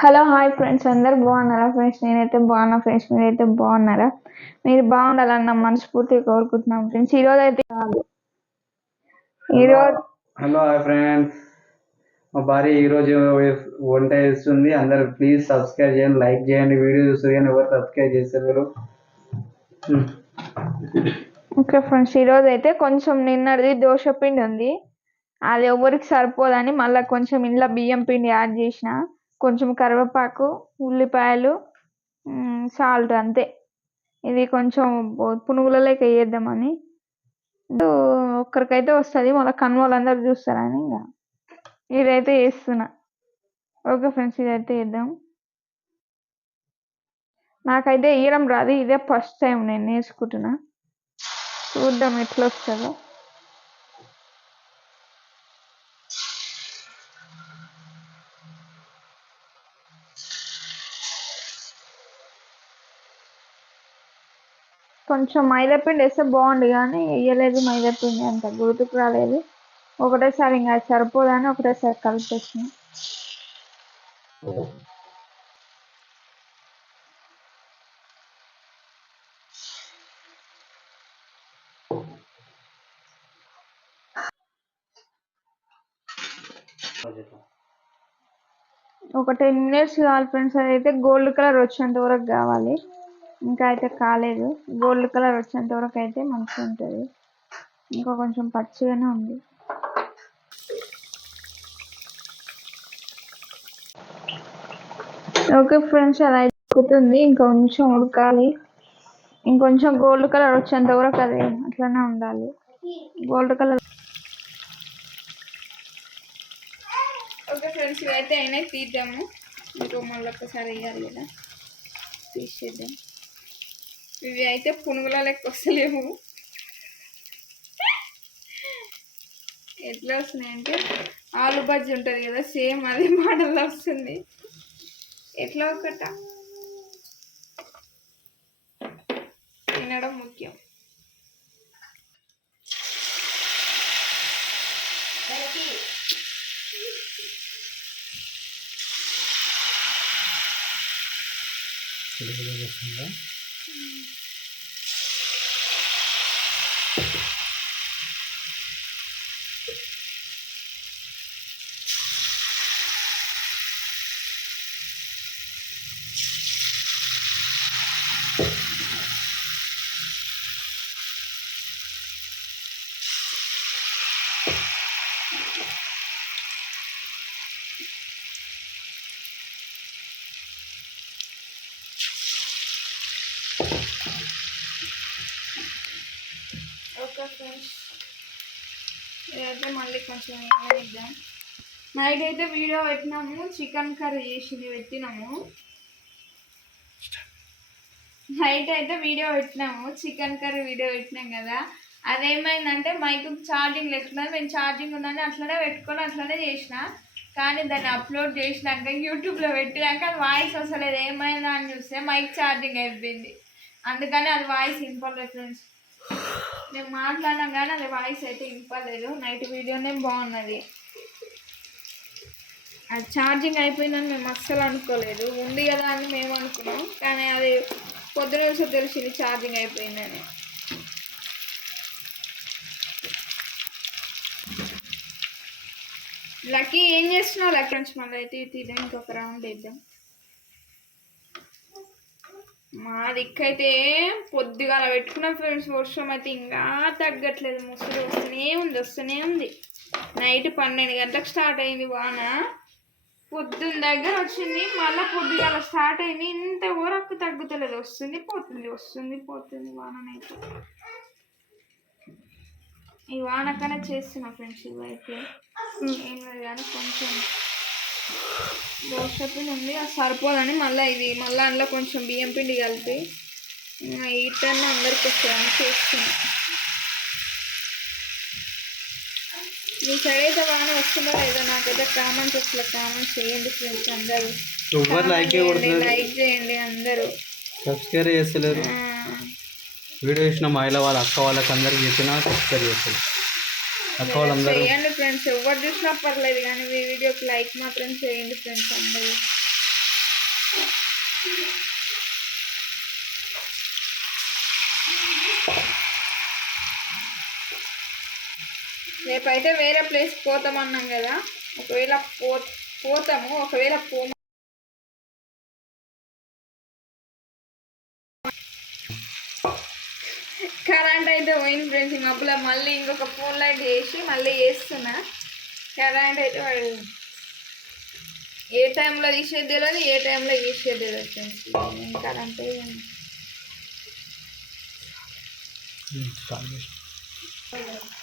Hello hi friends. అందరు బాగున్నారా friends? నేనైతే బాగున్నా ఫ్రెండ్స్. మీరైతే బాగున్నారా? మీరు బాగుండాలని నా మనస్ఫూర్తిగా కోరుకుంటున్నాం ఫ్రెండ్స్. ఈరోజు అయితే కాదు. ఈరోజు హలో హాయ్ ఫ్రెండ్స్. మా భార్య ఈరోజు వంట చేస్తుంది. అందరు ప్లీజ్ సబ్స్క్రైబ్ చేయండి లైక్ చేయండి. వీడియో చూస్తారు కానీ ఎవరు సబ్స్క్రైబ్ చేస్తారు ఓకే ఫ్రెండ్స్ ఈరోజు అయితే కొంచెం నిన్నటిది దోశ పిండి ఉంది. అది ఎవరికి సరిపోదని మళ్ళీ కొంచెం ఇంట్లో బియ్యం పిండి యాడ్ చేసిన. కొంచెం కరివేపాకు ఉల్లిపాయలు సాల్ట్ అంతే. ఇది కొంచెం పునుగుల లెక్క వేద్దామని ఒక్కరికైతే వస్తుంది మళ్ళీ కన్వాళ్ళందరూ చూస్తారని ఇంకా. ఇదైతే వేస్తున్నా. ఓకే ఫ్రెండ్స్ ఇదైతే వేద్దాం. నాకైతే వేయడం రాదు ఇదే ఫస్ట్ టైం నేను నేర్చుకుంటున్నా. చూద్దాం ఎట్లా వస్తుందో కొంచెం మైదా పిండి వేస్తే బాగుండు కానీ వేయలేదు మైదా పిండి అంత గుర్తుకు రాలేదు. ఒకటేసారి ఇంకా సరిపోదని ఒకటేసారి కలిపేసిన. ఒక టెన్ మినిట్స్ కావాలి ఫ్రెండ్స్ అదైతే గోల్డ్ కలర్ వచ్చేంత వరకు కావాలి. ఇంకా అయితే కాలేదు. గోల్డ్ కలర్ వచ్చేంత వరకు అయితే మంచిగా ఉంటుంది ఇంకా కొంచెం పచ్చిగానే ఉంది. ఓకే ఫ్రెండ్స్ అలా ఉడుకుతుంది ఇంకొంచెం ఉడకాలి. ఇంకొంచెం గోల్డ్ కలర్ వచ్చేంత వరకు అది అట్లనే ఉండాలి. గోల్డ్ కలర్ ఓకే ఫ్రెండ్స్ ఇవైతే అయినా తీద్దాము. ఇంకో మళ్ళీ ఒకసారి వేయాలి కదా. తీసేద్దాం. ఇవి అయితే పునుగుల లెక్క వస్తలేవు. ఎట్లా వస్తున్నాయంటే ఆలు బజ్జి ఉంటుంది కదా సేమ్ అదే మోడల్లో వస్తుంది. ఎట్లా ఒకట? తినడం ముఖ్యం. ఓకే ఫ్రెండ్స్ ఇదైతే మళ్ళీ కొంచెం వేయనిద్దాం నైట్ అయితే వీడియో పెట్టినాము చికెన్ కర్రీ చేసింది పెట్టినాము. నైట్ అయితే వీడియో పెట్టినాము. చికెన్ కర్రీ వీడియో పెట్టినాం కదా. అదేమైందంటే మైక్ ఛార్జింగ్ లేకుండా నేను ఛార్జింగ్ ఉందని అట్లనే పెట్టుకొని అట్లనే చేసిన. కానీ దాన్ని అప్లోడ్ చేసినాక యూట్యూబ్లో పెట్టినాక అది వాయిస్ వస్తలేదు. ఏమైందా అని చూస్తే మైక్ ఛార్జింగ్ అయిపోయింది. అందుకని అది వాయిస్ ఇంపార్టెంట్ ఫ్రెండ్స్ నేను మాట్లాడినాం కానీ అది వాయిస్ అయితే ఇంపలేదు నైట్ వీడియోనే బాగున్నది. అది ఛార్జింగ్ అయిపోయిందని మేము అస్సలు అనుకోలేదు. ఉంది కదా అని మేము అనుకున్నాం. కానీ అది పొద్దున రోజు తెలిసింది ఛార్జింగ్ అయిపోయిందని. లక్కీ ఏం చేస్తున్నావు లక్కీ? నుంచి మళ్ళీ అయితే తీద్దాం ఇంకొక రౌండ్ వేద్దాం. మా దిక్కైతే పొద్దుగాల పెట్టుకున్న ఫ్రెండ్స్. వర్షం అయితే ఇంకా తగ్గట్లేదు. ముసలి వస్తూనే ఉంది వస్తూనే ఉంది. నైట్ పన్నెండు గంటలకు స్టార్ట్ అయింది వాన. పొద్దున్న దగ్గర వచ్చింది మళ్ళీ పొద్దుగాల స్టార్ట్ అయింది. ఇంత వరకు తగ్గుతలేదు. వస్తుంది పోతుంది వస్తుంది పోతుంది వాననైతే ఈ వానకనే చేస్తున్నా ఫ్రెండ్స్ ఇవైతే. ఏం లేదు కానీ కొంచెం దోశ పిండి ఉంది. అది సరిపోదని మళ్ళీ ఇది మళ్ళీ అందులో కొంచెం బియ్యం పిండి కలిపి ఈటన్న అందరికి వస్తుందని చేస్తున్నా మీ సైడ్ అయితే బాగానే వస్తుందో లేదో నాకైతే కామెంట్స్ వస్తుంది కామెంట్స్ చేయండి ఫ్రెండ్స్ అందరూ. లైక్ లైక్ చేయండి అందరూ. సబ్స్క్రైబ్ చేస్తలేరు. ఆ, వీడియో చూసిన మహిళ వాళ్ళ అక్క వాళ్ళకి అందరికి చెప్పినా సబ్స్క్రైబ్ చేస్తారు చేయండి ఫ్రెండ్స్. ఎవరు చూసినా పర్లేదు కానీ మీ వీడియోకి లైక్ మాత్రం చేయండి ఫ్రెండ్స్ అందరూ. రేపైతే వేరే ప్లేస్ పోతామన్నాం కదా. ఒకవేళ పో పోతాము. ఒకవేళ పో కరెంట్ అయితే పోయింది ఫ్రెండ్స్ ఈ మబ్బులో మళ్ళీ ఇంకొక ఫోన్ లైట్ చేసి మళ్ళీ వేస్తున్నా కరెంట్ అయితే వాడు ఏ టైంలో తీసేది తెలియదు ఏ టైంలో తీసేది తెలియదు ఫ్రెండ్స్. Current Thank you.